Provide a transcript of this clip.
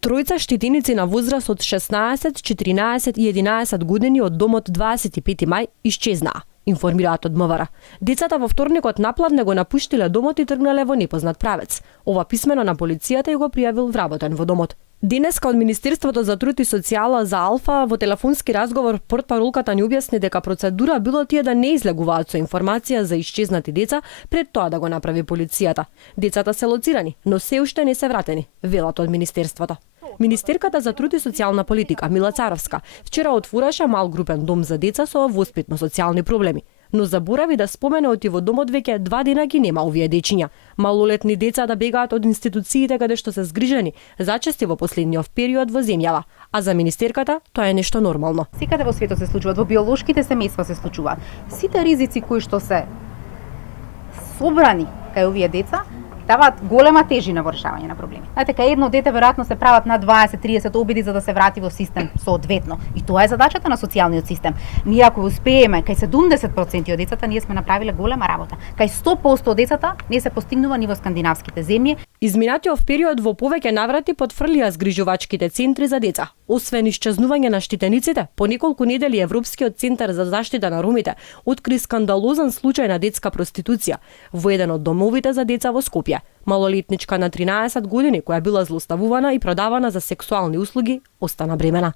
Тројца штитеници на возраст од 16, 14 и 11 години од домот 25 мај исчезнаа, информираат од МВР. Децата во вторникот напладне го напуштиле домот и тргнале во непознат правец. Ова писмено на полицијата и го пријавил вработен во домот. Денеска од Министерството за труд и социјала за Алфа во телефонски разговор портпаролката ни објасни дека процедура било тие да не излегуваат со информација за исчезнати деца пред тоа да го направи полицијата. Децата се лоцирани, но се уште не се вратени, велат од Министерството. Министерката за труд и социјална политика Мила Царовска вчера отвораше мал групен дом за деца со воспитно-социјални проблеми, но заборави да спомене оти во домот веќе 2 дена ги нема овие дечиња. Малолетни деца да бегаат од институциите каде што се згрижени, зачести во последниот период во земјава, а за министерката тоа е нешто нормално. Секаде во светот се случуваат, во биолошките семејства се случуваат. Сите ризици кои што се собрани кај овие деца даваат голема тежина во решавање на проблеми. Знаете, кај едно дете веројатно се прават на 20-30 обиди за да се врати во систем соодветно. И тоа е задачата на социјалниот систем. Ние ако успееме кај 70% од децата, ние сме направиле голема работа. Кај 100% од децата не се постигнува ни во скандинавските земји. Изминатиот период во повеќе наврати потврлија згрижувачките центри за деца. Освен исчезнување на штитениците, по неколку недели Европскиот центар за заштита на ромите откри скандалозен случај на детска проституција во еден од домовите за деца во Скопје. Малолетничка на 13 години која била злоставувана и продавана за сексуални услуги остана бремена.